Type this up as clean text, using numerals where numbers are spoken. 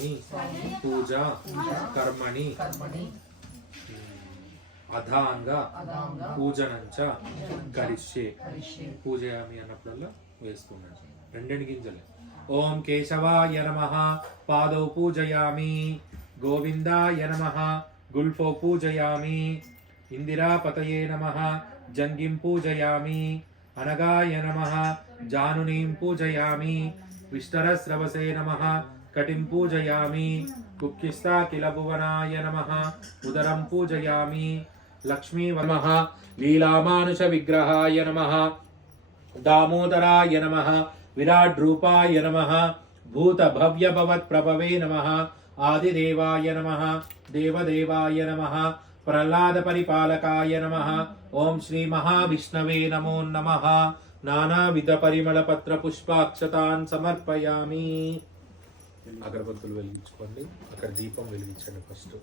స్వామి పూజ కర్మణి అధాంగ పూజనంచ కరిష్యే. పూజయామి అన్నప్పుడల్లా వేస్తున్నాడు రెండెండు గింజలే. ఓం కేశవాయ నమః పాదౌ పూజయామి. గోవిందాయ నమః గుల్ఫో పూజయామి. ఇందిరాపతయే నమః జంగిం పూజయామి. అనగాయ నమః జానునీం పూజయామి. విష్టరస్రవసే నమః కటిం పూజయామి. కుక్కిస్తా కిల భువనాయ నమః ఉదరం పూజయామి. లక్ష్మీ నమః లీలామానుష విగ్రహాయ నమః. దామోదరాయ నమః విరాట్ రూపాయ నమః. భూత భవ్య భవత్ ప్రభవే నమః. ఆదిదేవాయ నమః దేవదేవాయ నమః. ప్రహ్లాద పరిపాలకాయ నమః. ఓం శ్రీ మహావిష్ణవే నమో నమః. నానావిధ పరిమళ పత్ర పుష్పాక్షతాన్ సమర్పయామి. అగరబత్తులు వెలిగించుకోండి. అక్కడ దీపం వెలిగించండి ఫస్ట్.